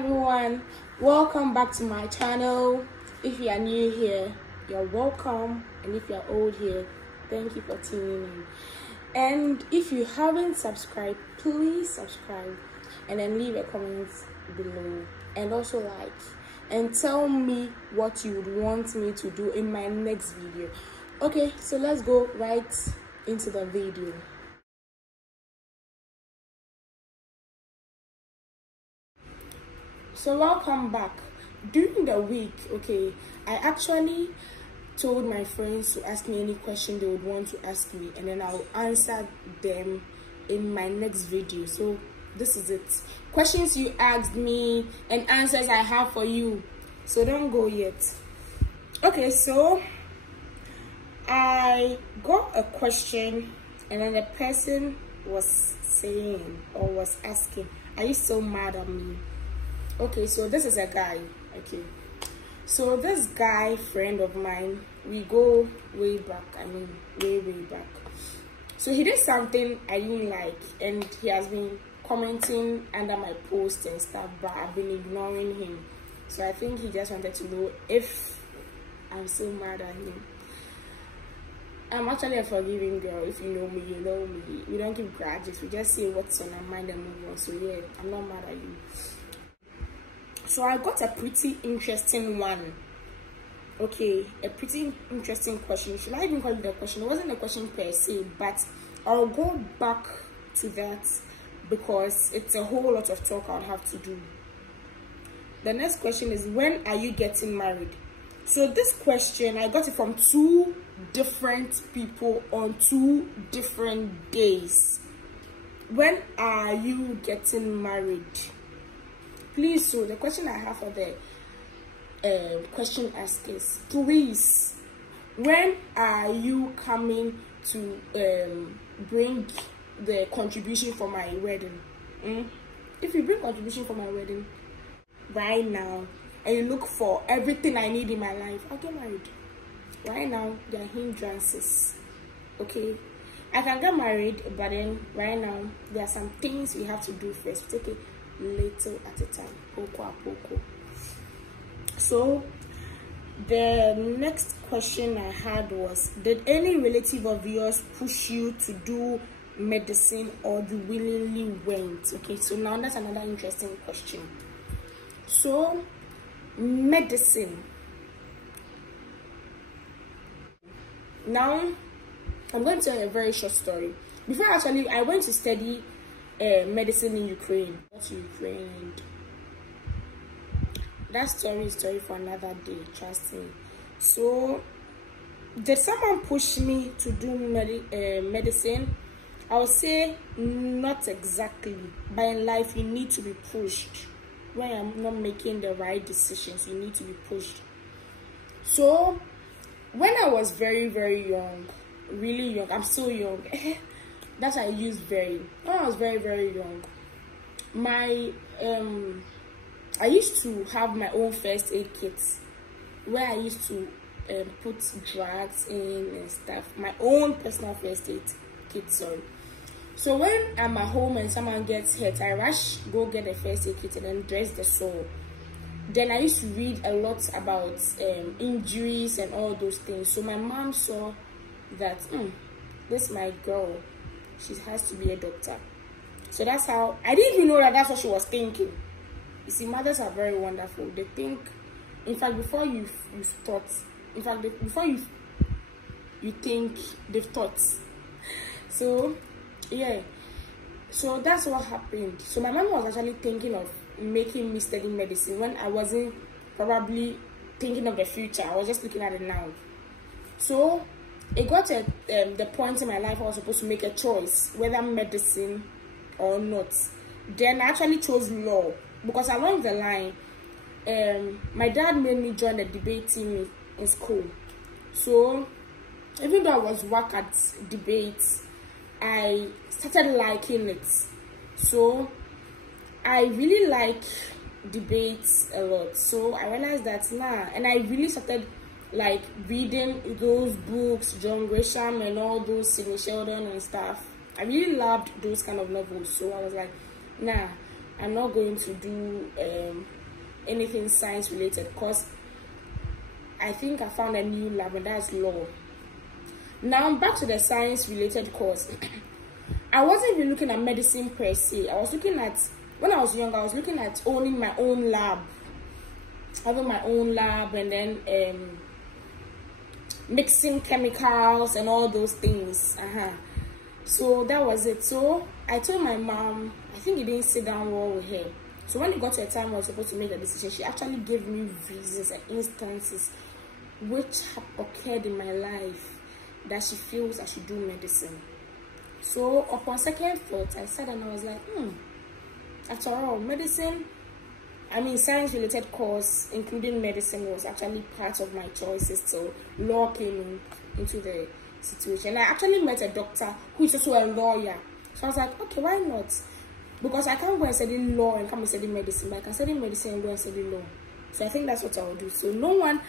everyone, welcome back to my channel. If you are new here, you're welcome, and if you're old here, thank you for tuning in. And if you haven't subscribed, please subscribe and then leave a comment below, and also like and tell me what you would want me to do in my next video. Okay, so let's go right into the video. So welcome back. During the week, okay, I actually told my friends to ask me any question they would want to ask me, and then I'll answer them in my next video. So this is it. Questions you asked me and answers I have for you. So don't go yet. Okay, so I got a question, and then the person was saying or was asking, are you so mad at me? Okay, so this is a guy. Okay, so this guy, friend of mine, we go way back. I mean, way back. So he did something I didn't like, and he has been commenting under my posts and stuff, but I've been ignoring him. So I think he just wanted to know if I'm so mad at him. I'm actually a forgiving girl. If you know me, you know me. We don't keep grudges. We just say what's on our mind and move on. So yeah, I'm not mad at you. So I got a pretty interesting one. Okay, a pretty interesting question. Should I even call it a question? It wasn't a question per se, but I'll go back to that because it's a whole lot of talk I'll have to do. The next question is, when are you getting married? So this question, I got it from two different people on two different days. When are you getting married? Please, so the question I have for the question ask is, please, when are you coming to bring the contribution for my wedding? If you bring contribution for my wedding right now, and you look for everything I need in my life, I'll get married. Right now, there are hindrances. Okay, I can get married, but then right now there are some things we have to do first. Take it little at a time, poco a poco. So the next question I had was, did any relative of yours push you to do medicine, or you willingly went? Okay, so now that's another interesting question. So medicine, now I'm going to tell you a very short story. Before I went to study medicine in Ukraine. That's Ukraine. That story is story for another day, trust me. So did someone push me to do medicine? I would say not exactly, but in life you need to be pushed. When I'm not making the right decisions, you need to be pushed. So when I was very young, really young, I'm so young. That's why I use very. When I was very young, my I used to have my own first aid kit, where I used to put drugs in and stuff. My own personal first aid kit, sorry. So when I'm at home and someone gets hurt, I rush go get a first aid kit and then dress the sore. Then I used to read a lot about injuries and all those things. So my mom saw that this my girl, she has to be a doctor. So that's how, I didn't even know that that's what she was thinking. You see, mothers are very wonderful. They think, in fact, before you thought, in fact, before you think, they've thought. So yeah, so that's what happened. So my mom was actually thinking of making me study medicine when I wasn't probably thinking of the future. I was just looking at it now. So it got to the point in my life I was supposed to make a choice whether medicine or not. Then I actually chose law, because along the line my dad made me join the debate team in school. So even though I was whack at debates, I started liking it. So I really like debates a lot. So I realized that and I really started like reading those books, John Grisham and all those, Sidney Sheldon and stuff. I really loved those kind of novels. So I was like, I'm not going to do anything science related, because I think I found a new lab, and that's law. Now back to the science related course. I wasn't even looking at medicine per se. I was looking at, when I was younger, I was looking at owning my own lab, having my own lab, and then mixing chemicals and all those things. So that was it. So I told my mom, I think it didn't sit down well with her. So when it got to a time I was supposed to make a decision, she actually gave me reasons and instances which have occurred in my life that she feels I should do medicine. So upon second thought, I sat and I was like, after all, medicine, I mean science related course including medicine was actually part of my choices. So law came into the situation. I actually met a doctor who is also a lawyer. So I was like, okay, why not? Because I can't go and study law and come and study medicine, but I can study medicine and go and study law. So I think that's what I will do. So no one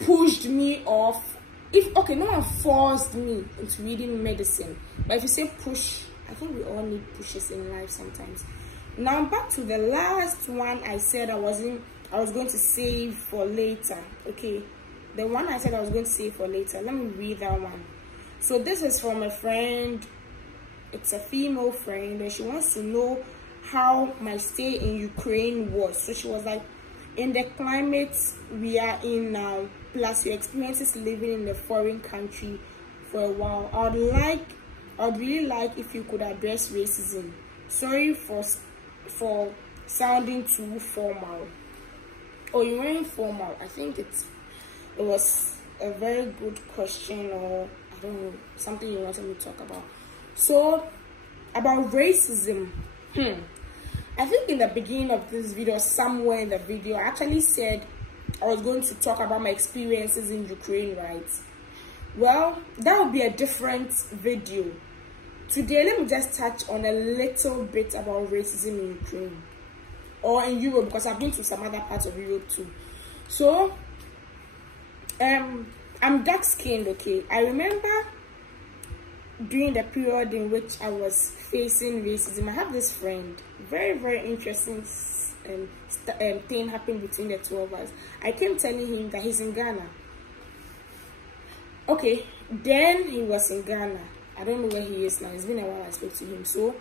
pushed me off. No one forced me into reading medicine. But if you say push, I think we all need pushes in life sometimes. Now back to the last one I said I was going to save for later. Okay, the one I said I was going to save for later. Let me read that one. So this is from a friend. It's a female friend, and she wants to know how my stay in Ukraine was. So she was like, in the climate we are in now, plus your experiences living in a foreign country for a while, I'd really like if you could address racism. Sorry for sounding too formal. Oh, you weren't formal. I think it was a very good question, or I don't know, something you wanted me to talk about. So about racism, I think in the beginning of this video, somewhere in the video, I actually said I was going to talk about my experiences in Ukraine, right? Well, that would be a different video. Today, let me just touch on a little bit about racism in Ukraine or in Europe, because I've been to some other parts of Europe too. So, I'm dark-skinned, okay? I remember during the period in which I was facing racism, I have this friend, very, very interesting thing happened between the two of us. I came telling him that he's in Ghana. Okay, then he was in Ghana. I don't know where he is now. It's been a while I spoke to him. So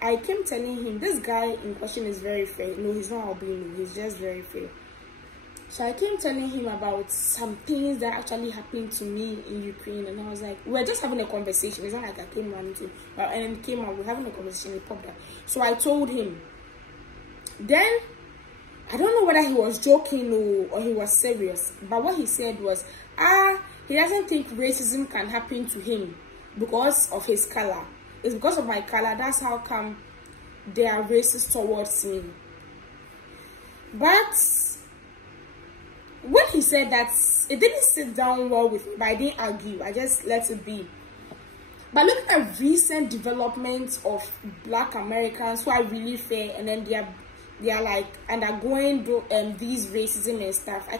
I came telling him, this guy in question is very fair. No, he's not albino. He's just very fair. So I came telling him about some things that actually happened to me in Ukraine, and I was like, we're just having a conversation. It's not like I came running to, and came out, we're having a conversation, he popped up. So I told him. Then, I don't know whether he was joking or he was serious, but what he said was, he doesn't think racism can happen to him because of his color. It's because of my color, that's how come they are racist towards me. But when he said that, it didn't sit down well with me, but I didn't argue. I just let it be. But looking at recent developments of Black Americans who are really fair, and then they are like undergoing these racism and stuff, I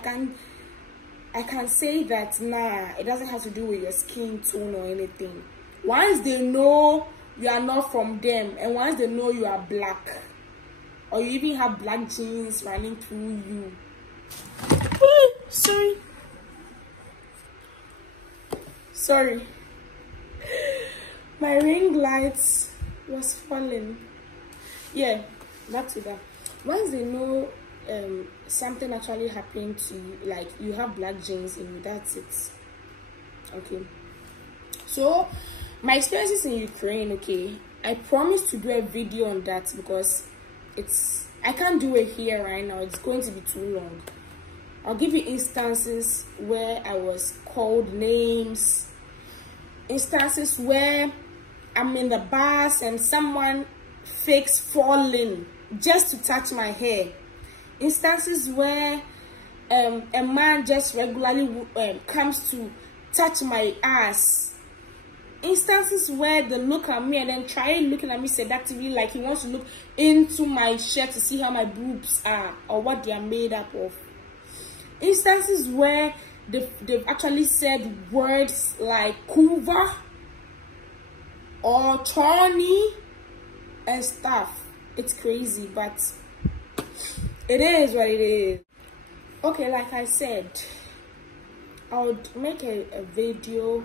can say that nah, it doesn't have to do with your skin tone or anything. Once they know you are not from them, and once they know you are black, or you even have black genes running through you. Sorry, my ring lights was falling. Yeah, back to that. Once they know something actually happened to you, like you have black genes in you, that's it. Okay, so my experiences in Ukraine, okay, I promise to do a video on that, because I can't do it here right now. It's going to be too long. I'll give you instances where I was called names, instances where I'm in the bus and someone fakes falling just to touch my hair, instances where a man just regularly comes to touch my ass, instances where they look at me and then try looking at me seductively, like he wants to look into my shirt to see how my boobs are or what they are made up of. Instances where they've actually said words like kuva or chorny and stuff. It's crazy, but it is what it is. Okay, like I said, I would make a video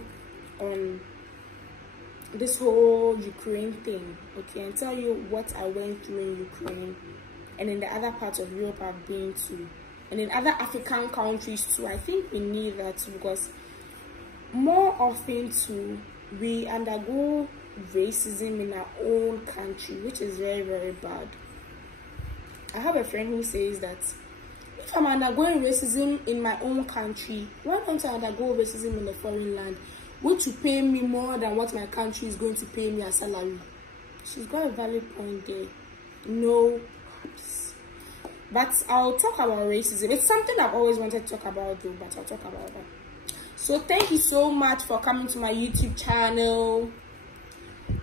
on this whole Ukraine thing, okay, and tell you what I went through in Ukraine and in the other parts of Europe I've been to, and in other African countries too. I think we need that too, because more often too, we undergo racism in our own country, which is very, very bad. I have a friend who says that if I'm undergoing racism in my own country, why don't I undergo racism in a foreign land, which will pay me more than what my country is going to pay me as salary? She's got a valid point there. No, but I'll talk about racism. It's something I've always wanted to talk about though, but I'll talk about that. So thank you so much for coming to my YouTube channel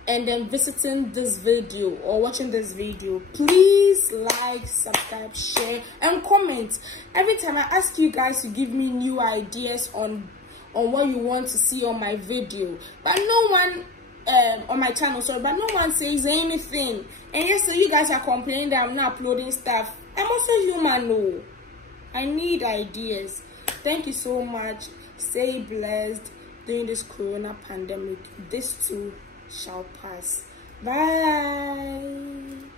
and then visiting this video or watching this video. Please like, subscribe, share, and comment. Every time I ask you guys to give me new ideas on what you want to see on my video, but no one on my channel, sorry, but no one says anything. And yes, so you guys are complaining that I'm not uploading stuff. I'm also human, no. I need ideas. Thank you so much. Stay blessed during this corona pandemic. This too shall pass. Bye.